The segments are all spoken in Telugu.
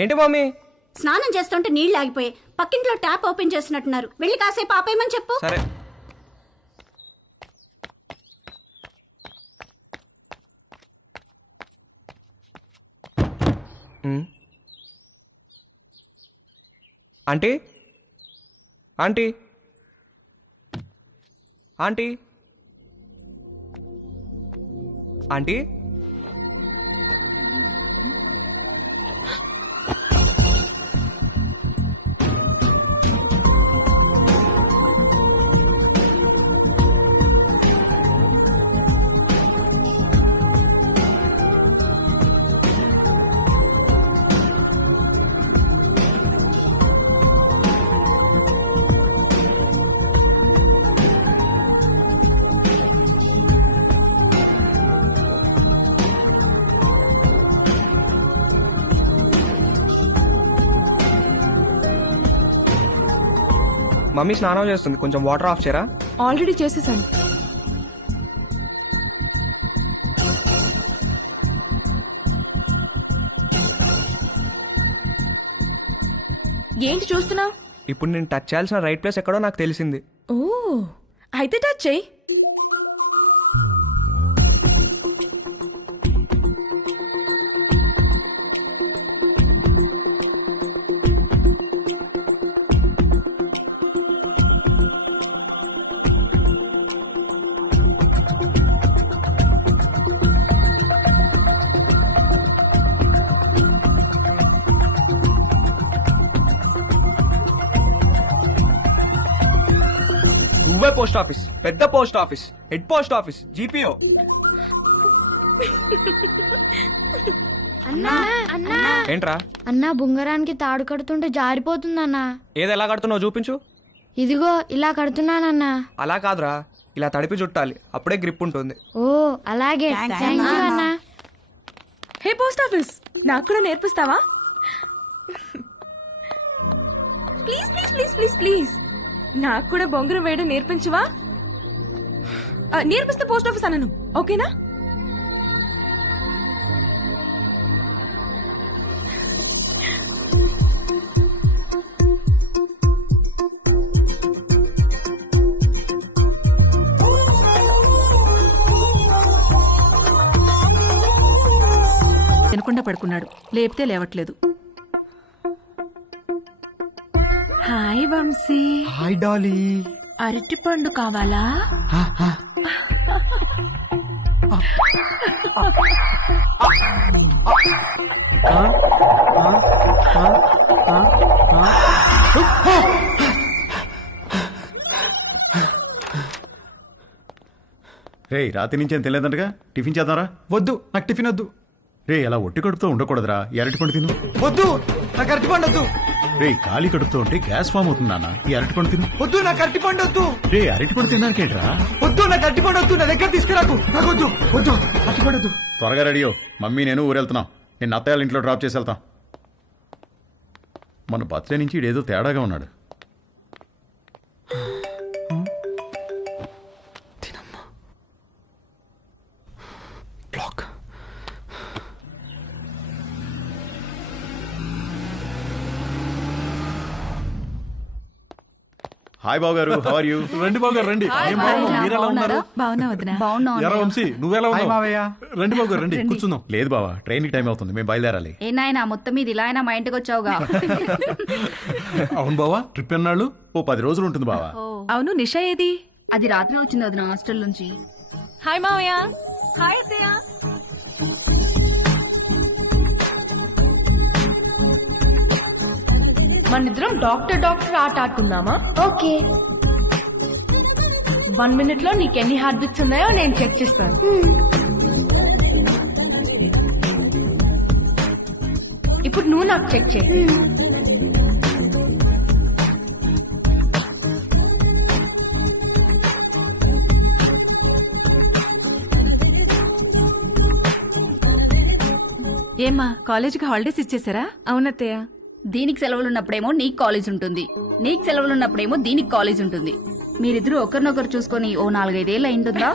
ఏంటి మమ్మీ? స్నానం చేస్తుంటే నీళ్లు ఆగిపోయి పక్కింట్లో ట్యాప్ ఓపెన్ చేసినట్టున్నారు. వెళ్ళి కాసేపు ఆపేయమని చెప్పు. సరే. Aunty, aunty, aunty, aunty, mummy స్నానం చేస్తుంది, కొంచెం వాటర్ ఆఫ్ చేయరా? ఆల్రెడీ చేసేసాను. ఏంటి చూస్తున్నావు? ఇప్పుడు నేను టచ్ చేయాల్సిన రైట్ ప్లేస్ ఎక్కడో నాకు తెలిసింది. ఓ, అయితే టచ్ చెయ్యి. నువ్వే పోస్ట్ ఆఫీస్, పెద్ద post office, head post office, GPO. ఏంట్రా? అన్నా, బుంగరానికి తాడు కడుతుంటే జారిపోతుందన్నా. ఏది ఎలా కడుతున్నావు చూపించు. ఇదిగో ఇలా కడుతున్నానన్నా. అలా కాదురా, ఇలా తడిపి చుట్టాలి, అప్పుడే గ్రిప్ ఉంటుంది. ఓ అలాగే, థ్యాంక్ యూ అన్నా. హే పోస్ట్ ఆఫీస్, నాకు కూడా నేర్పిస్తావా? Please please please please please, నాకు కూడా బొంగరం వేయడం నేర్పించవా? నేర్పిస్తే పోస్ట్ ఆఫీస్ అన్నాను, ఓకేనా? తినకుండా పడుకున్నాడు, లేపితే లేవట్లేదు. హాయ్ వంశీ. Hi Dolly. అరటి పండు కావాలా? రే, రాత్రి నుంచి ఏం తెలియదంటగా, టిఫిన్ చేద్దాంరా? వద్దు, నాకు టిఫిన్ వద్దు. రే, అలా ఒట్టి కడుపుతో ఉండకూడదురా, ఈ అరటిపండు తిను. వద్దు, నాకు అరటిపండు వద్దు. రే, ఖాళీ కడుపుతో ఉంటే గ్యాస్ ఫామ్ అవుతుంది నాన్న, ఈ అరటిపండు తిను. వద్దు, నాకు అరటిపండు వద్దు. రే, అరటిపండు తిన్నాకేంట్రా? వద్దు, నాకు అరటిపండు వద్దు, నా దగ్గర తీసుకురాకు. నాకు వద్దు, వద్దు, అరటిపండు వద్దు. త్వరగా రెడీ అయ్యో, మమ్మీ నేను ఊరెళ్తున్నాం. నేను అత్తయ్య ఇంట్లో డ్రాప్ చేసి వెళ్తాం. మన బర్త్డే నుంచి ఇడేదో తేడాగా ఉన్నాడు. హాయ్ బాబు గారు, హౌ ఆర్ యు? రండి బాబు గారు, రండి. ఏం బాబు, మీరు ఎలా ఉన్నారు? బాగున్నా వదినా. ఎరా వంశీ, నువ్వెలా ఉన్నావు? మావయ్య, రండి బాబు గారు, రండి, కూర్చుందాం. లేదు బావా, ట్రైన్ కి టైం అవుతుంది, మేము బయలుదేరాలి. ఏ నాయనా, మొత్తం మీద ఇలా అయినా మా ఇంటికి వచ్చావుగా? అవును బావా, ట్రిప్ ఎన్నాళ్ళు? ఓ 10 రోజులు ఉంటుంది బావా. అవును, నిషా ఏది? అది రాత్రి వచ్చింది వదిన, హాస్టల్ నుంచి. హాయ్ మావయ్య. హాయ్ అత్తయ్య. మనిద్దరం డాక్టర్ డాక్టర్ ఆట ఆడుకుందామా? ఓకే. 1 minute లో నీకు ఎన్ని హార్ట్ బీట్స్ ఉన్నాయో నేను చెక్ చేస్తాను. ఇప్పుడు నువ్వు నాకు చెక్ చేయి. ఏమ్మా, కాలేజీకి హాలిడేస్ ఇచ్చేసారా? అవునత్తయ్య. దీనికి సెలవులు ఉన్నప్పుడేమో నీకు కాలేజ్ ఉంటుంది, నీకు సెలవులు ఉన్నప్పుడేమో దీనికి కాలేజ్ ఉంటుంది. మీరిద్దరూ ఒకరినొకరు చూసుకొని ఓ 4-5 ఏళ్ళు అయింటుందా?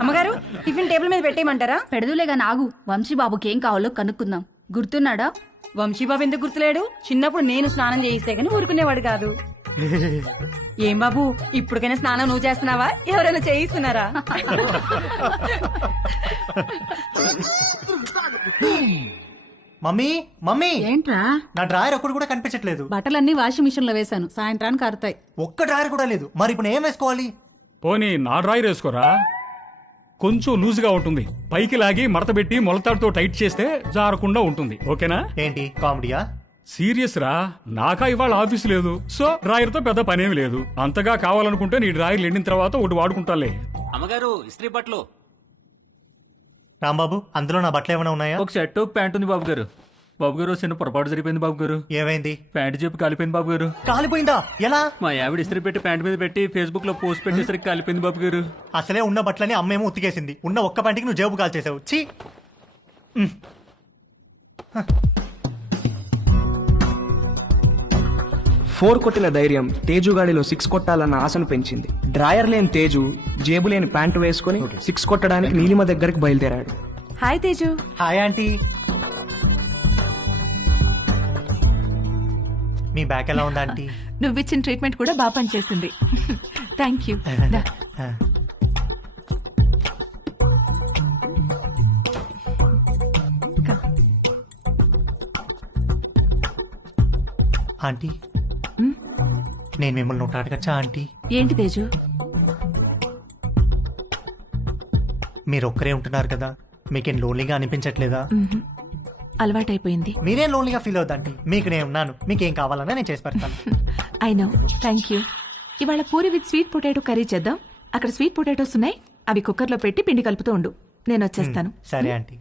అమ్మగారు టిఫిన్ టేబుల్ మీద పెట్టేయమంటారా? పెడదులేగా నాగు, వంశీ బాబుకి ఏం కావాలో కనుక్కుందాం. గుర్తున్నాడా? వంశీబాబు ఎందుకు గుర్తులేడు? చిన్నప్పుడు నేను స్నానం చేయిస్తే గానీ ఊరుకునేవాడు కాదు. ఏం బాబు, ఇప్పటికైనా స్నానం నువ్వు చేస్తున్నావా, ఎవరైనా చేయిస్తున్నారా? మమ్మీ మమ్మీ ఏంట్రా? నా డ్రాయర్ ఒక్కడు కూడా కనిపించట్లేదు. బట్టలన్నీ వాషింగ్ మిషన్ లో వేశాను, సాయంత్రానికి ఆరుతాయి. ఒక్క డ్రాయర్ కూడా లేదు. మరి ఇప్పుడు ఏం వేసుకోవాలి? పోనీ నా డ్రాయర్ వేసుకోరా, కొంచెం లూజుగా ఉంటుంది. పైకి లాగి మడత పెట్టి మొలతాడుతో టైట్ చేస్తే జారకుండా ఉంటుంది. ఓకేనా? ఏంటి కామెడీయా? సీరియస్ రా, నాకా ఇవాళ ఆఫీస్ లేదు, సో డ్రాయర్ తో పెద్ద పనేమి లేదు. అంతగా కావాలనుకుంటే నీ డ్రాయర్ ఎండిన తర్వాత ఒకటి వాడుకుంటాలే. అమ్మగారు ఇస్త్రీ బట్టలు. రాంబాబు, అందులో నా బట్టలు ఏమైనా ఉన్నాయా? ఒక షర్ట్ ప్యాంట్ ఉంది బాబు గారు. బాబు గారు చిన్న పొరపాటు జరిగిపోయింది బాబు గారు. ఏమైంది? ప్యాంట్ చెప్పి కాలిపోయింది బాబు గారు. కాలిపోయిందా? ఎలా? మా ఆవిడ ఇస్త్రీ పెట్టి ప్యాంట్ మీద పెట్టి ఫేస్బుక్ లో పోస్ట్ పెట్టేసరికి కాలిపోయింది బాబు గారు. అసలే ఉన్న బట్టలని అమ్మేమో ఉతికేసింది. ఉన్న ఒక్క పంటికి నువ్వు జేబు కాల్ చేసావు. ఛీ! 4 కొట్టిన ధైర్యం తేజుగాడిలో 6 కొట్టాలన్న ఆశను పెంచింది. డ్రాయర్ లేని తేజు జేబు లేని ప్యాంటు వేసుకుని 6 కొట్టడానికి నీలిమ దగ్గరికి బయలుదేరాడు. హాయ్ తేజు. Hi aunty. మీ బ్యాక్ ఎలా ఉందా ఆంటీ? నువ్విచ్చిన ట్రీట్మెంట్ కూడా బాగా పనిచేసింది. Thank you. ఆంటీ, నేను మిమ్మల్ని ఒకటి అడగచ్చా ఆంటీ? ఏంటి తేజు? మీరు ఒక్కరే ఉంటున్నారు కదా, మీకేం లోన్లీగా అనిపించట్లేదా? అలవాటైపోయింది. మీరేం లోన్లీగా ఫీల్ అవుతాంటీ, మీకు నేను ఉన్నాను. మీకేం కావాలన్నా నేను చేసి పెడతాను. I know, thank you. ఇవాళ puri with sweet potato curry చేద్దాం. అక్కడ స్వీట్ పొటాటోస్ ఉన్నాయి, అవి కుక్కర్లో పెట్టి పిండి కలుపుతూ ఉండు, నేను వచ్చేస్తాను. సరే ఆంటీ.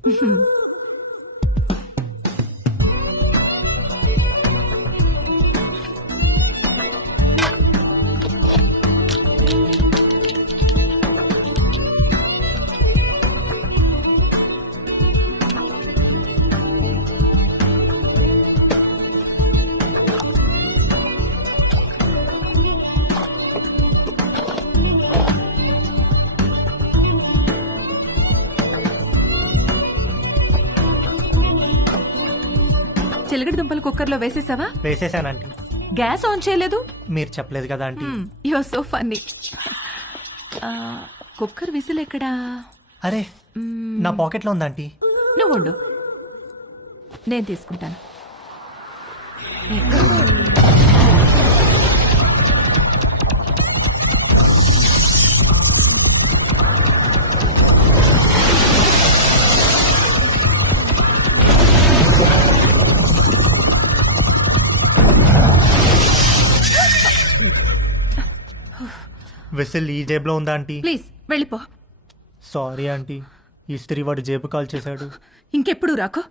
చిలకడ దుంపలు కుక్కర్లో వేసేసావా? వేసేసానంటీ. గ్యాస్ ఆన్ చేయలేదు? మీరు చెప్పలేదు కదా aunty. You are so funny. Cooker whistle ఎక్కడా? అరే, నా పాకెట్లో ఉందా ఆంటీ? నువ్వు ఉండు, నేను తీసుకుంటాను. విసిల్ ఈ జేబులో ఉందా ఆంటీ? ప్లీజ్ వెళ్ళిపో. సారీ ఆంటీ, ఇస్త్రీ వాడు జేబు కాల్ చేశాడు. ఇంకెప్పుడు రాకో.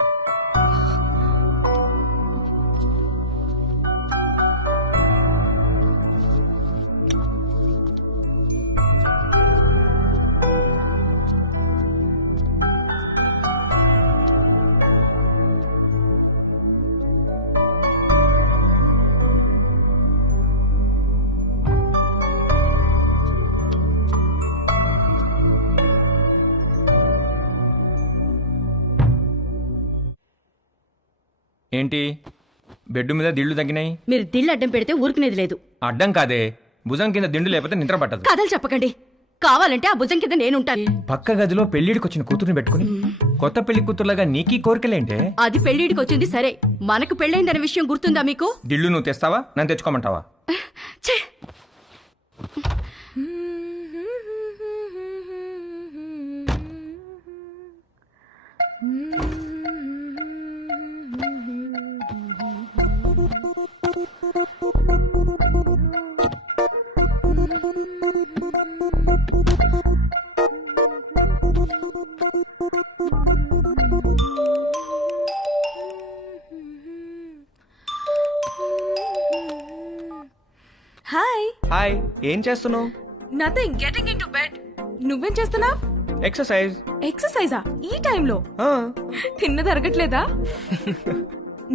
ఏంటి బెడ్ మీద దిళ్ళు తగ్గినాయి? మీరు దిళ్ళు అడ్డం పెడితే ఊరుకునేది లేదు. అడ్డం కాదే, భుజం కింద దిండు లేకపోతే నిద్ర పట్టదు. కథలు చెప్పకండి, కావాలంటే ఆ భుజం కింద నేనుంటాను. పక్క గదిలో పెళ్లిడికి వచ్చిన కూతురుని పెట్టుకుని కొత్త పెళ్లి కూతురులాగా నీకీ కోరికలేంటే? అది పెళ్లిడికి వచ్చింది సరే, మనకు పెళ్ళైందనే విషయం గుర్తుందా మీకు? దిళ్ళు నువ్వు తెస్తావా, నన్ను తెచ్చుకోమంటావా? ఛే! హాయ్. హాయ్, ఏం చేస్తున్నావు? Nothing, getting in to bed. నువ్వేం చేస్తున్నావు? ఎక్సర్సైజ్. ఎక్సర్సైజా ఈ టైంలో? తిన్నది అరగట్లేదా?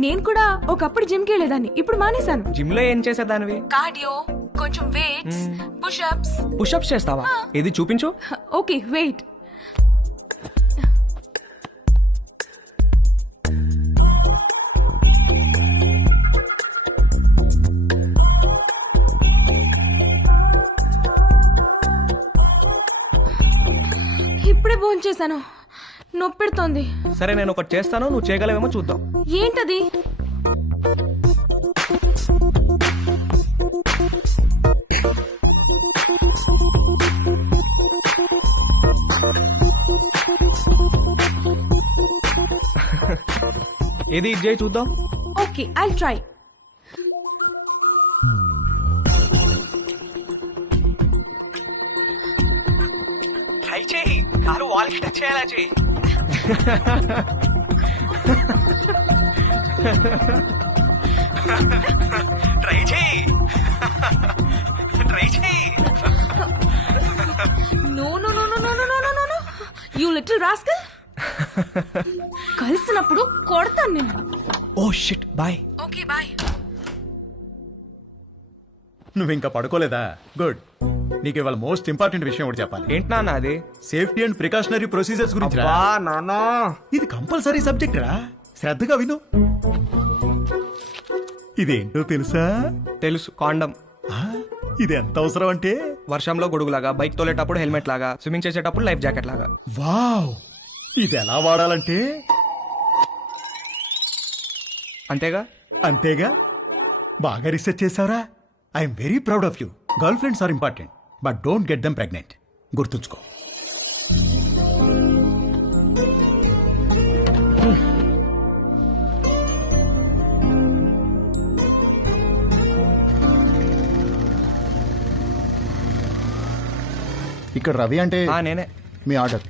నేను కూడా ఒకప్పుడు జిమ్ కి వెళ్ళేదాన్ని ఇప్పుడు మానేశాను. జిమ్ లో ఏం చేసేదానివి? కార్డియో, కొంచెం వెయిట్స్, పుషప్స్. పుషప్స్ చేస్తావా? ఏది చూపించు. Okay wait. ఇప్పుడే భోంచేశాను, నొప్పెడుతోంది. సరే నేను ఒకటి చేస్తాను, నువ్వు చేయగలవేమో చూద్దాం. ఏంటది? ఏది ఇది చేయి చూద్దాం. Okay I try. ట్రై చేయి, కారు వాల్కి టచ్ చేయాలా చేయి. ట్రై చేయి, ట్రై చేయి. No no no no no no no no no you little rascal. కలిసినప్పుడు కొడతాను నిన్ను. Oh shit, bye. Okay bye. నువ్వు ఇంకా పడుకోలేదా? గుడ్. నీకు ఇవాళ మోస్ట్ ఇంపార్టెంట్ విషయం ఒకటి చెప్పాలి. ఏంటి నాన్న అది? సేఫ్టీ అండ్ ప్రికాషనరీ ప్రొసీజర్స్ గురించి రా. నానా, ఇది కంపల్సరీ సబ్జెక్ట్ రా, శ్రద్ధగా విను. ఇదేంటో తెలుసా? తెలుసు, కాండం. ఆ, ఇది ఎంత అవసరం అంటే వర్షంలో గొడుగులాగా, బైక్ తోలేటప్పుడు హెల్మెట్ లాగా, స్విమ్మింగ్ చేసేటప్పుడు లైఫ్ జాకెట్ లాగా. వావ్, ఇది ఎలా వాడాలంటే అంతేగా? అంతేగా. బాగా రీసెర్చ్ చేసావురా. I'm very proud of you. Girlfriends are important but don't get them pregnant. గుర్తుంచుకో. ఇక్కడ రవి అంటే నేనే. మీ ఆర్డర్.